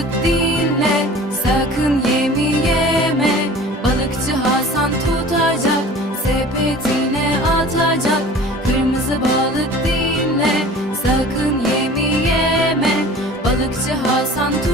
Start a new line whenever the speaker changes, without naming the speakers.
balık dinle sakın yemi yeme. Balıkçı Hasan tutacak sepetine atacak. Kırmızı balık dinle sakın yemi yeme. Balıkçı Hasan tutacak